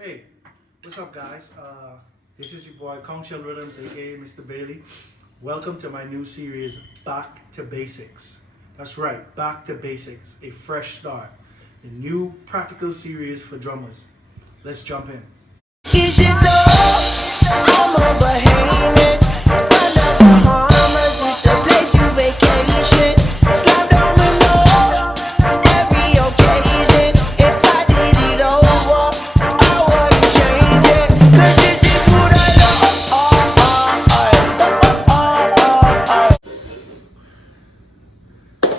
Hey, what's up, guys? This is your boy Conchel Rhythms, aka Mr. Bailey. Welcome to my new series, Back to Basics. That's right, Back to Basics, a fresh start. A new practical series for drummers. Let's jump in. You should know I'm a Bahamian. From the Bahamas, it's the place you vacation. Slammed on the know every occasion. If I did it over, I wouldn't change it. 'Cause this is what I love.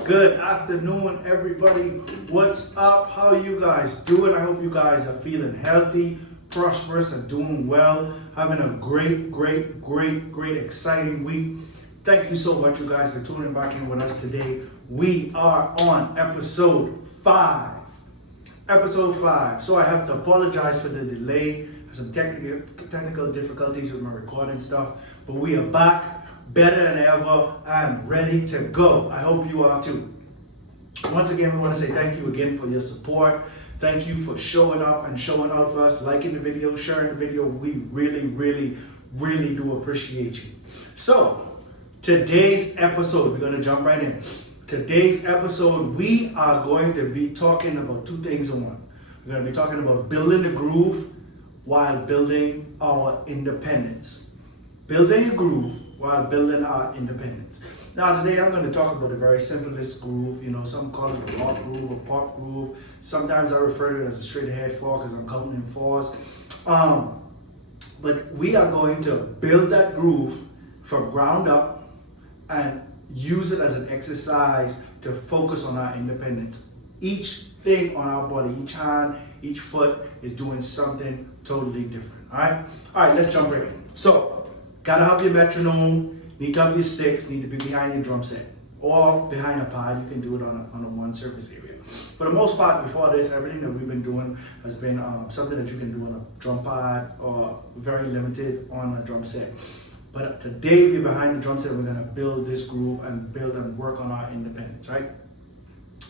Good afternoon, everybody. What's up? How are you guys doing? I hope you guys are feeling healthy, prosperous, and doing well. Having a great, exciting week. Thank you so much, you guys, for tuning back in with us today. We are on episode 5. Episode 5. So I have to apologize for the delay. Some technical difficulties with my recording stuff. But we are back, better than ever, and ready to go. I hope you are too. Once again, we want to say thank you again for your support. Thank you for showing up and showing out for us, liking the video, sharing the video. We really do appreciate you. So, today's episode, we're going to jump right in. Today's episode, we are going to be talking about two things in one. We're going to be talking about building the groove while building our independence. Building a groove while building our independence. Now today I'm going to talk about the very simplest groove. You know, some call it a rock groove or pop groove. Sometimes I refer to it as a straight ahead 4 because I'm counting in 4s. But we are going to build that groove from ground up and use it as an exercise to focus on our independence. Each thing on our body, each hand, each foot is doing something totally different. All right, let's jump right in. So, gotta have your metronome. Need to have your sticks, need to be behind your drum set or behind a pad. You can do it on a one surface area. For the most part, before this, everything that we've been doing has been something that you can do on a drum pad or very limited on a drum set. But today we're behind the drum set. We're gonna build this groove and build and work on our independence, right?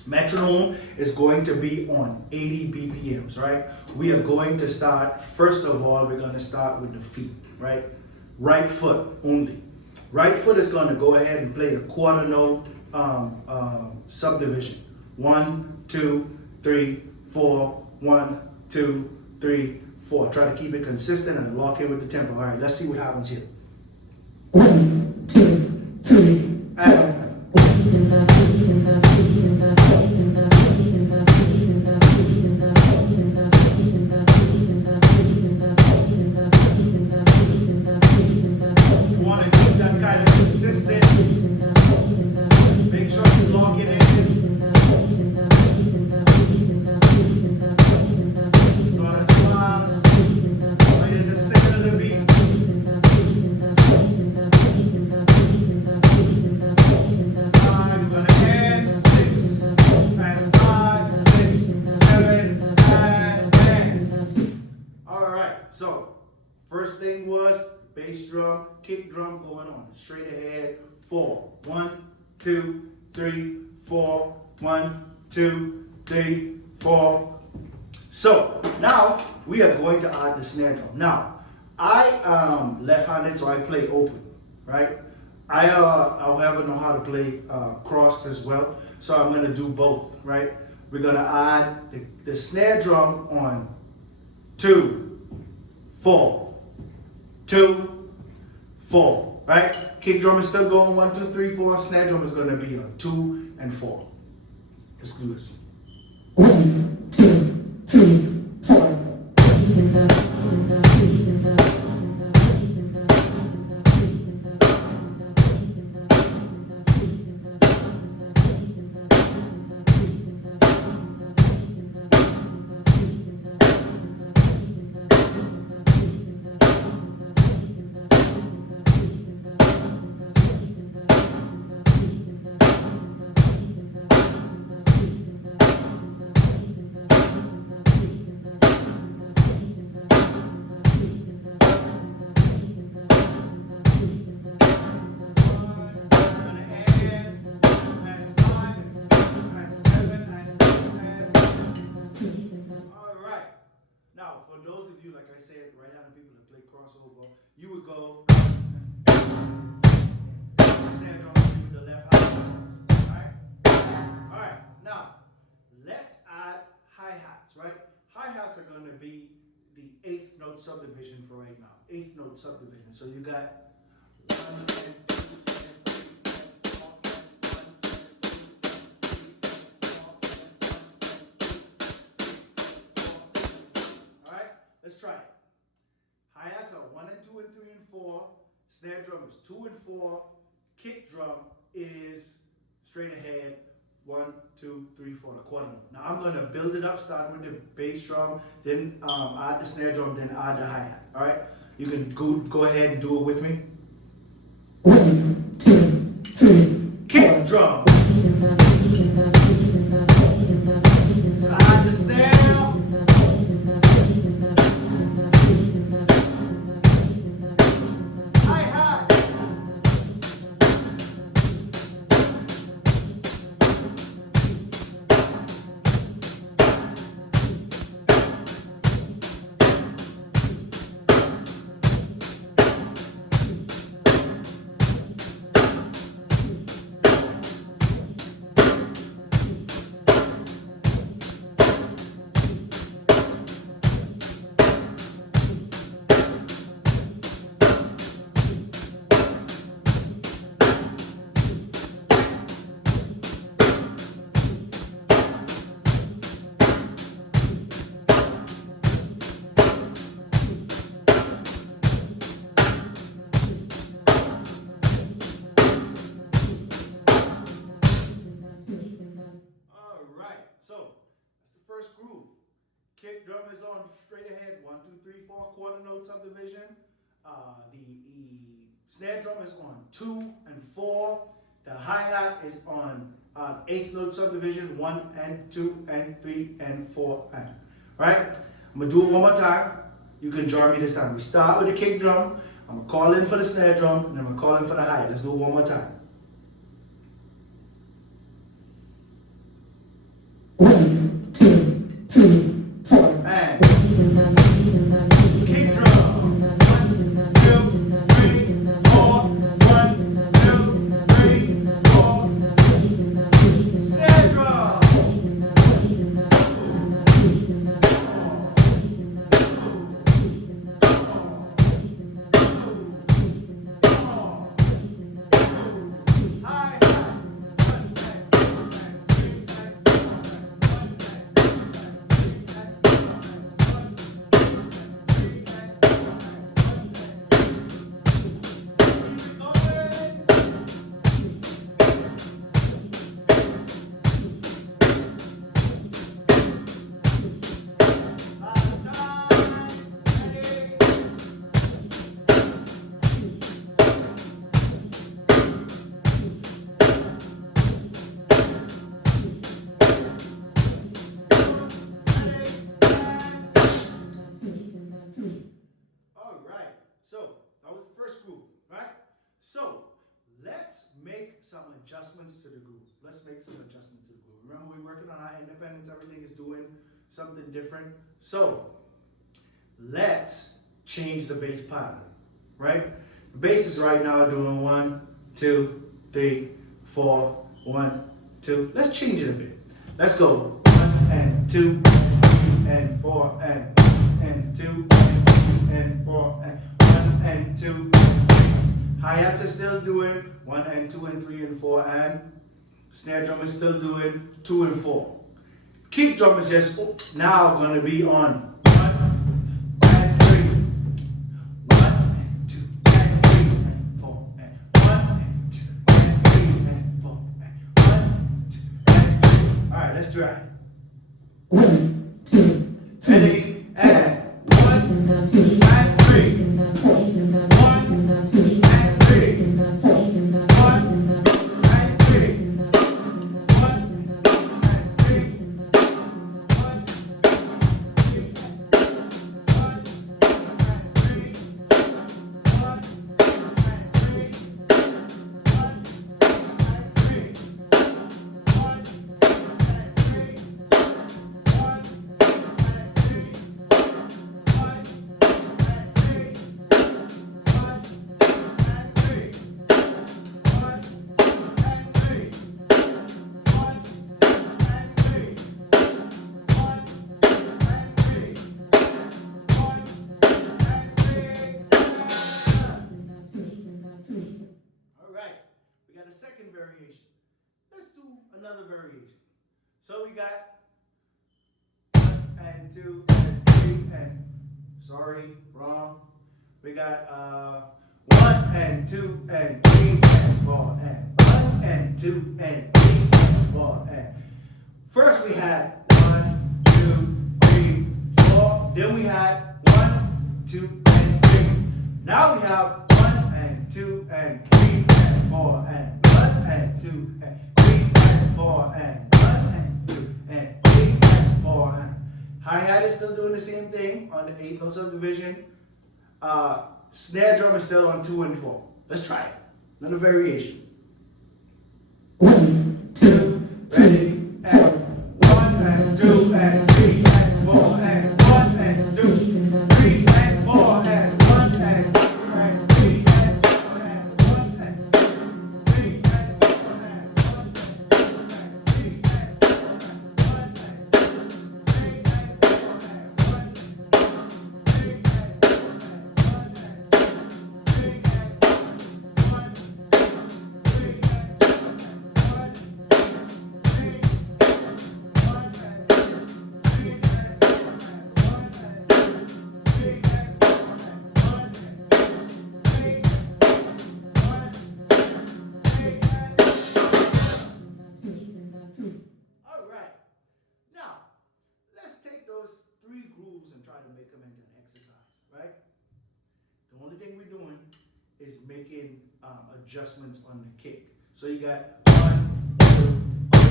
Metronome is going to be on 80 BPMs, right? We are going to start, first of all, we're gonna start with the feet, right? Right foot only. Right foot is going to go ahead and play the quarter note subdivision. 1, 2, 3, 4. 1, 2, 3, 4. Try to keep it consistent and lock in with the tempo. All right, let's see what happens here. 1, 2, 3, 4. Make sure you lock it in. Start as fast. Right in the center of the beat. 5, we're gonna end 6 and 5, 6, 7, and 10. Alright, so first thing was bass drum, kick drum going on. Straight ahead. 4. 1, 2, 3, 4. 1, 2, 3, 4. So now we are going to add the snare drum. Now I am left-handed, so I play open, right? However know how to play crossed as well, so I'm going to do both, right? We're going to add the snare drum on 2, 4, 2, 4, right? Kick drum is still going 1, 2, 3, 4. Snare drum is going to be on 2 and 4. Let's do this. 1, 2, 3, 4. you would go snare drum with the left hi-hat. Alright, now let's add hi-hats, right? Hi-hats are going to be the 8th note subdivision for right now. 8th note subdivision. So you got 1 and 2 and 3 and 4. Alright, let's try it. Hi-hats are 1 and 2 and 3 and 4. Snare drum is 2 and 4. Kick drum is straight ahead 1, 2, 3, 4, the quarter note. Now I'm going to build it up, starting with the bass drum, then add the snare drum, then add the hi-hat. All right, you can go ahead and do it with me. 1, 2, 3. Kick drum. So add the snare. So that's the first groove. Kick drum is on straight ahead, 1, 2, 3, 4, quarter note subdivision. The snare drum is on 2 and 4. The hi-hat is on 8th note subdivision, 1 and 2 and 3 and 4 and. Right? I'm gonna do it one more time. You can join me this time. We start with the kick drum. I'm gonna call in for the snare drum, and I'm gonna call in for the hi-hat. Let's do it one more time. 1, 2, 3, 4. And kick drum. 1, 2, 3, 4. 1, 2, 3, 4. Snare drum. So that was the first groove, right? So let's make some adjustments to the groove. Let's make some adjustments to the groove. Remember, we're working on our independence. Everything is doing something different. So let's change the bass pattern, right? The bass is right now doing 1, 2, 3, 4, 1, 2. Let's change it a bit. Let's go 1 and 2 and 4 and 2 and 4 and 1 and 2. Hi-hats are still doing 1 and 2 and 3 and 4 and snare drum is still doing 2 and 4. Kick drum is just now going to be on 1 and 3. 1 and 2 and 3 and 4 and 1 and 2 and 3 and 4 and 1 and 2 and 3. Alright, let's try it. 1, 2, 3, and 1, 2 and 3. 1, 2 and 3. 1 and 3. 1, 2, another variation. So we got 1 and 2 and 3 and, sorry, wrong. We got 1 and 2 and 3 and 4 and 1 and 2 and 3 and 4 and. First we had 1, 2, 3, 4. Then we had 1, 2, and 3. Now we have 1 and 2 and 3 and 4 and 1 and 2 and 3 and 4 and 1 and 2 and 3 and 4 and. Hi-hat is still doing the same thing on the 8th note subdivision. Snare drum is still on 2 and 4. Let's try it. Another variation. 1, 2, 3, And 1 and 2 and 3 and 4 and 1 and 2, 3 and 4 and 1 and 2 and 3 and 4 and 1 and 2, 3 and 4 and 1 and 2 and 3 and 4 and 1 and 2 and 3 and 4 and 1. All right. Now, let's take those 3 grooves and try to make them into an exercise, right? The only thing we're doing is making adjustments on the kick. So you got 1, 2, 3,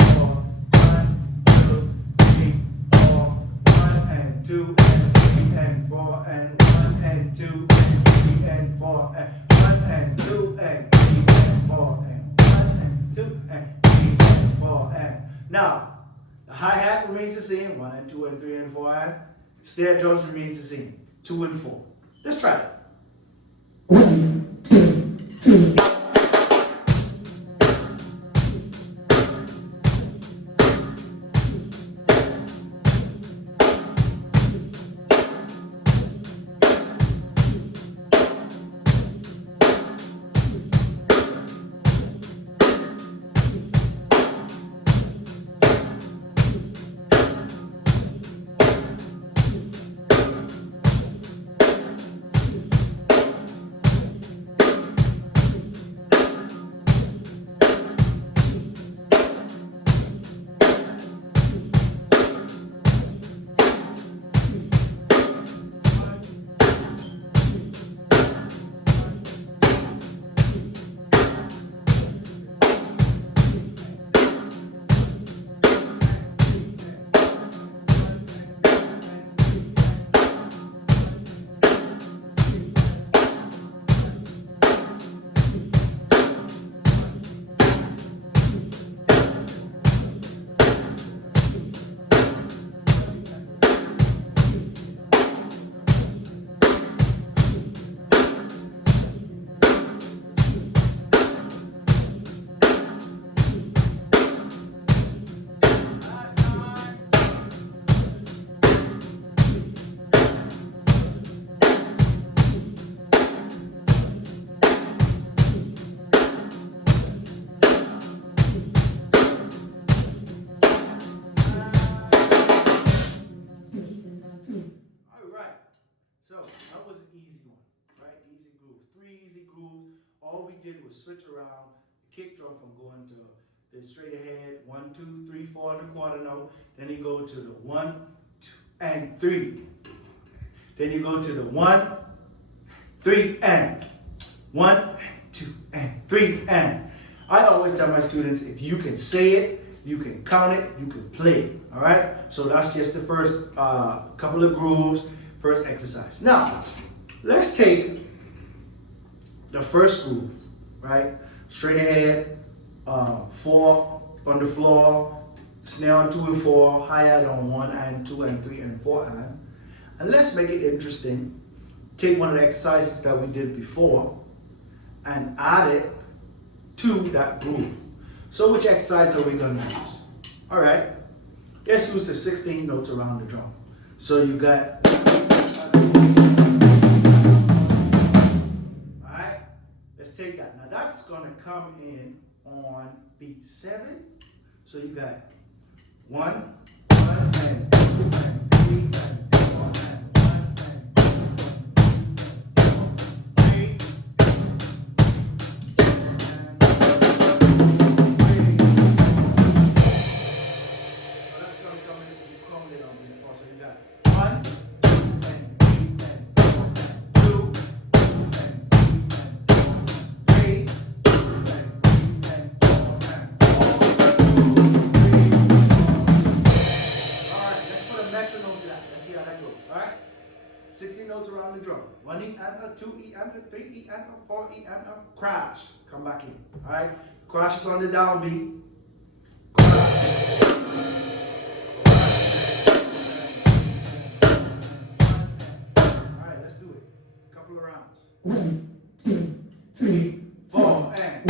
4, 1, 2, 3, 4, 1 and 2 and 3 and 4 and 1 and 2 and 3 and 4 and 1 and 2 and 3 and 4 and 1 and 2 and 3 and 4 and. Now, the hi-hat remains the same, 1 and 2 and 3 and 4 and. Snare drums remains the same, 2 and 4. Let's try it. 1, 2, 3. all we did was switch around the kick drum from going to the straight ahead, 1, 2, 3, 4 in the quarter note. Then you go to the 1, 2, and 3. Then you go to the 1, 3, and 1, 2, and 3, and. I always tell my students, if you can say it, you can count it, you can play it, all right? So that's just the first couple of grooves, first exercise. Now, let's take the first groove, right? Straight ahead, 4 on the floor, snare on 2 and 4, hi-hat on 1 and 2 and 3 and 4 and let's make it interesting. Take one of the exercises that we did before and add it to that groove. So which exercise are we going to use? All right, let's use the 16 notes around the drum. So you got, all right, let's take that. Now that's going to come in on beat 7. So you got 1, 1, and 2, and 3, and 4, and 1, and 2, and 3, so that's going to come in if you come in on beat 4. So you got 1, 2, and 3, and 4, and 2, and 3, and metronome to that. Let's see how that goes. Alright? 16 notes around the drum. 1 E and a 2 E and a 3 E and a 4 E and a crash. Come back in. Alright? Crash is on the downbeat. Crash. Alright, let's do it. A couple of rounds. 1, 2, 3, 4, and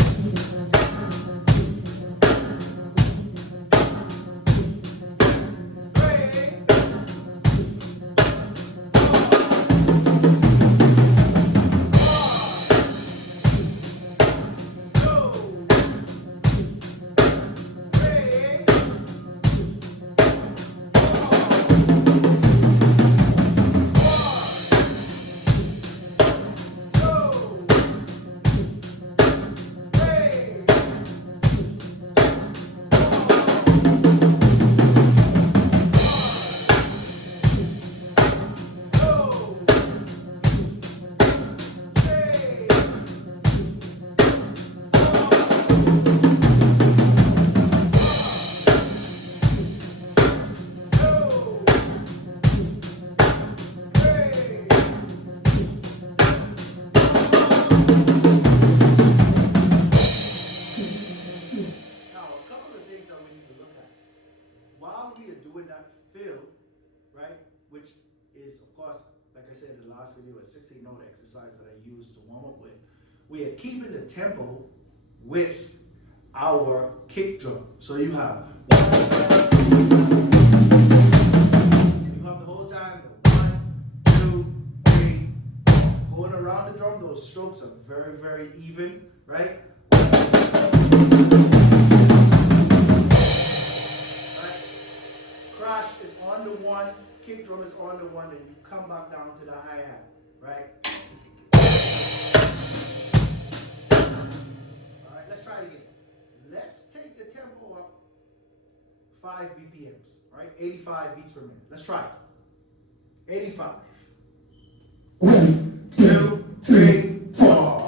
while we are doing that fill, right, which is, of course, like I said in the last video, a 16-note exercise that I used to warm up with, we are keeping the tempo with our kick drum. So you have the whole time, the 1, 2, 3, 4. Going around the drum, those strokes are very, very even, right? Crash is on the 1, kick drum is on the 1, and you come back down to the hi-hat, right? Alright, let's try it again. Let's take the tempo up 5 BPMs, right? 85 beats per minute. Let's try it. 85. 1, 2, 3, 4.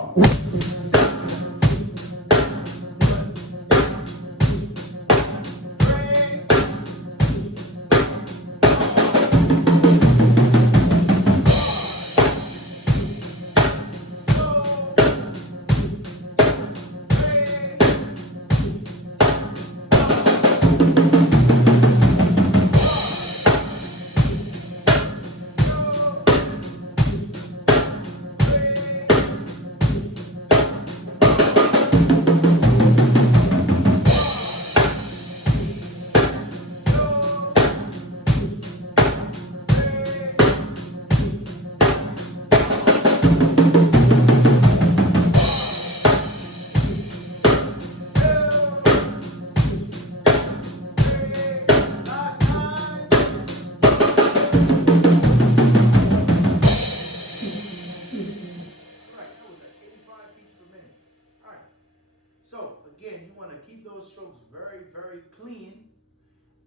So again, you want to keep those strokes very, very clean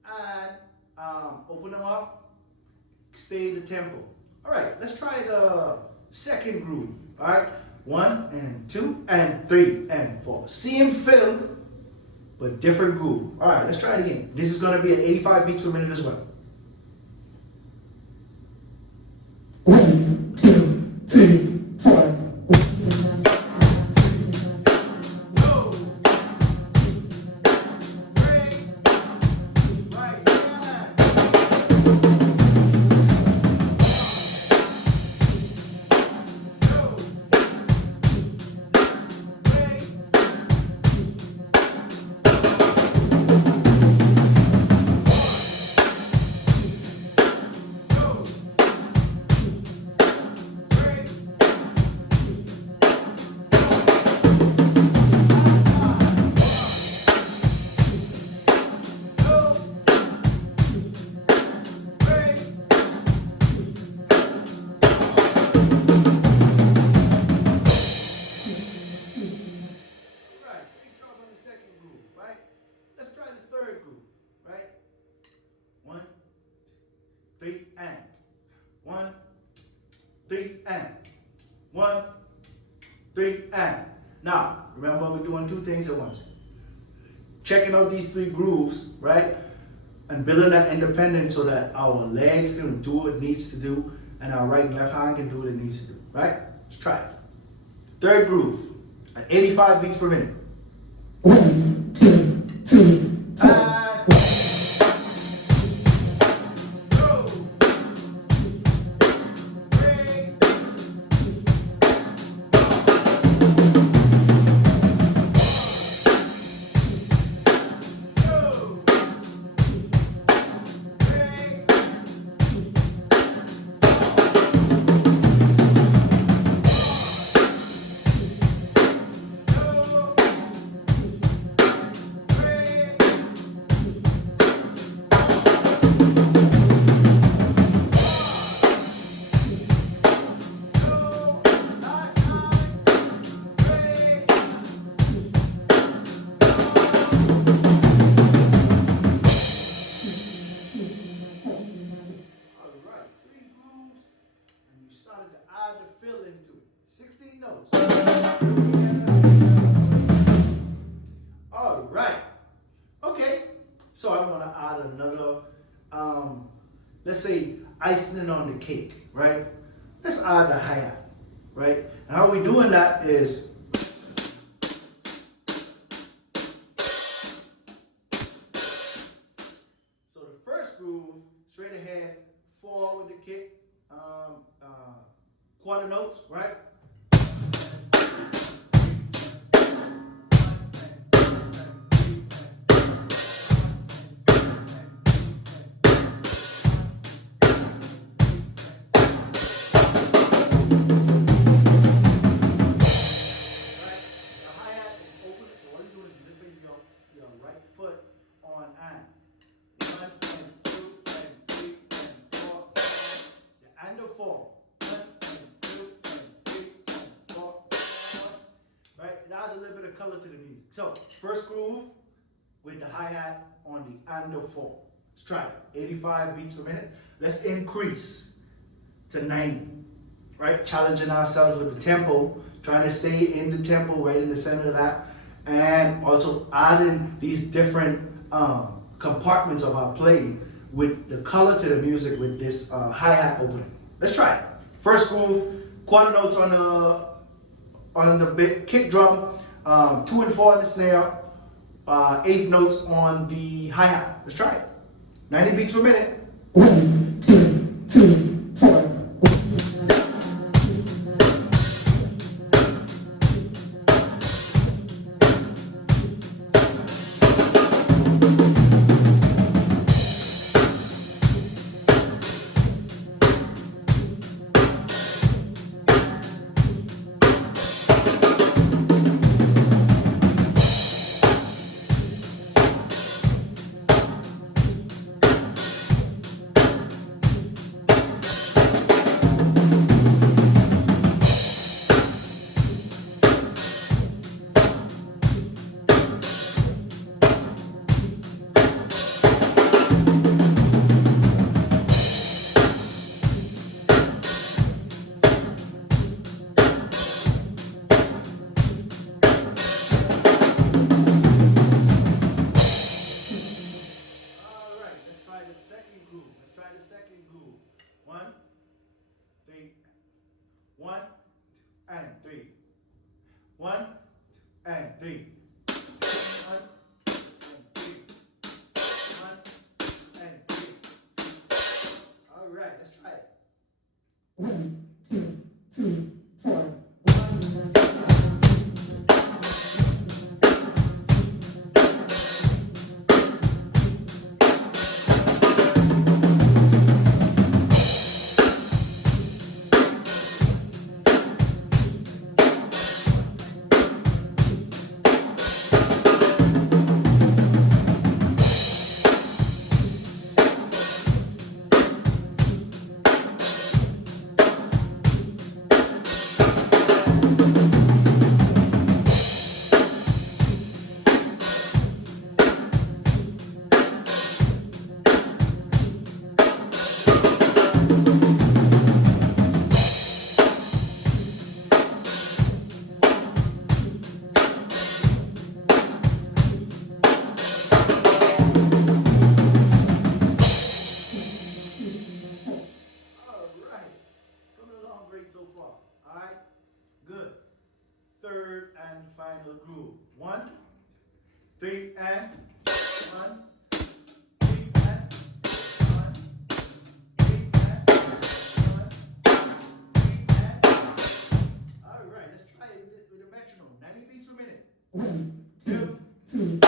and open them up, stay the tempo. All right, let's try the second groove. All right, 1 and 2 and 3 and 4. Same fill, but different groove. All right, let's try it again. This is going to be at 85 beats per minute as well. 1, 2, 3, 4. checking out these 3 grooves, right? And building that independence so that our legs can do what it needs to do and our right and left hand can do what it needs to do, right? Let's try it. 3rd groove at 85 beats per minute. 1, 2, 3, 4. And go. 3, started to add the fill into it. 16 notes. All right. Okay. So I'm going to add another, let's say, icing on the cake, right? Let's add the hi-hat, right? And how we're doing that is, so the first groove, straight ahead, 4 with the kick, quarter notes, right? A little bit of color to the music. So, first groove with the hi-hat on the and the 4. Let's try it. 85 beats per minute. Let's increase to 90. Right? Challenging ourselves with the tempo, trying to stay in the tempo, right in the center of that, and also adding these different compartments of our playing with the color to the music with this hi-hat opening. Let's try it. First groove, quarter notes on the bit, kick drum, 2 and 4 on the snare, 8th notes on the hi-hat. Let's try it. 90 beats per minute. 1, 2, 3, 4. Second groove. 1, 3, 1 and 3. 1 and 3. 1 and 3. 1 and 3. All right, let's try it. 1, 2, 3, 4. 1, 3, and 1, 3, and 1, 3, and. All right, let's try it with a metronome. 90 beats per minute. 1, 2, 3.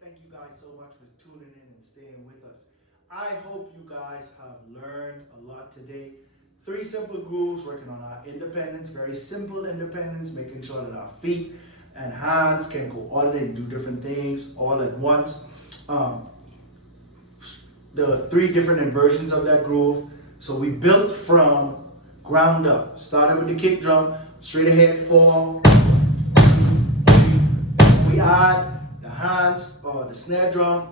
Thank you guys so much for tuning in and staying with us. I hope you guys have learned a lot today. 3 simple grooves working on our independence, very simple independence, making sure that our feet and hands can coordinate and do different things all at once. The 3 different inversions of that groove. So we built from ground up. Started with the kick drum, straight ahead 4. We add the hands or the snare drum,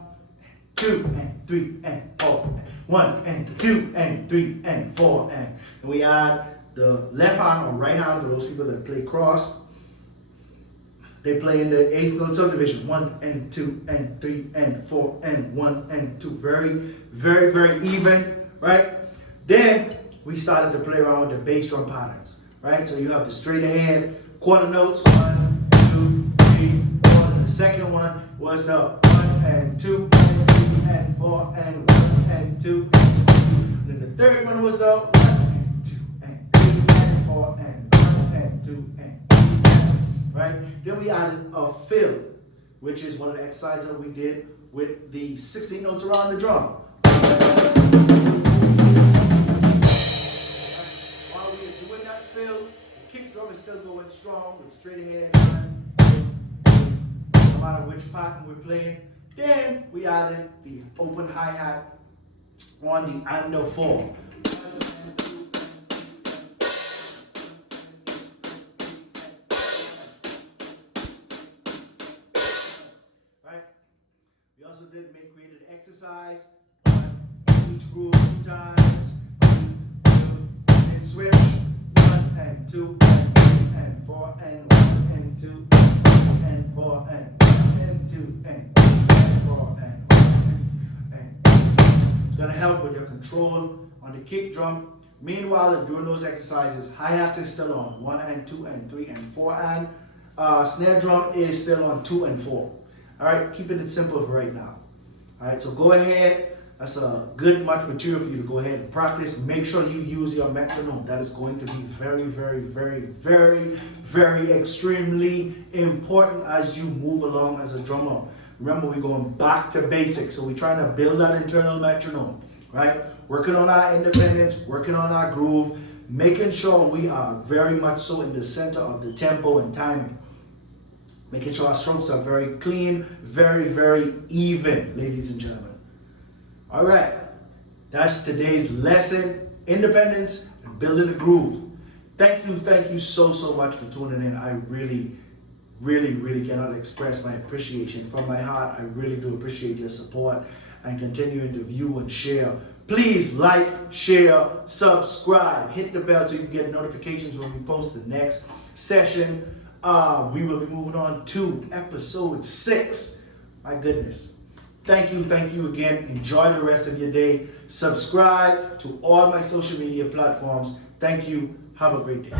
2 and 3 and 4, 1 and 2 and 3 and 4, and we add the left hand or right hand for those people that play cross. They play in the 8th note subdivision, 1 and 2 and 3 and 4 and 1 and 2. Very, very, very even, right? Then we started to play around with the bass drum patterns, right? So you have the straight ahead quarter notes, 1, 2, 3, 4. And the second one was the 1 and 2 and 3 and 4 and 1 and 2. And then the third one was the 1 and 2 and 3 and 4 and 1 and 2 and 3. Right? Then we added a fill, which is one of the exercises that we did with the 16 notes around the drum. While we are doing that fill, the kick drum is still going strong with straight ahead, no matter which pattern we're playing. Then we added the open hi-hat on the and the 4. Right? We also created an exercise on each groove 2 times. 1, 2, and switch. 1 and 2 and 3 and 4 and 1 and 2 and 4 and 1 and 2 and 3 and 4 and 1 and. It's gonna help with your control on the kick drum. Meanwhile, during those exercises, hi-hat is still on 1 and 2 and 3 and 4, and snare drum is still on 2 and 4. All right, keeping it simple for right now. All right, so go ahead. That's a good much material for you to go ahead and practice. Make sure you use your metronome. That is going to be very, very, very, very, very extremely important as you move along as a drummer. Remember, we're going back to basics. So we're trying to build that internal metronome, right? Working on our independence, working on our groove, making sure we are very much so in the center of the tempo and timing. Making sure our strokes are very clean, very, very even, ladies and gentlemen. All right, that's today's lesson, independence and building a groove. Thank you so much for tuning in. I really, really, really cannot express my appreciation from my heart. I really do appreciate your support and continuing to view and share. Please like, share, subscribe, hit the bell so you can get notifications when we post the next session. We will be moving on to episode 6. My goodness. Thank you again. Enjoy the rest of your day. Subscribe to all my social media platforms. Thank you. Have a great day.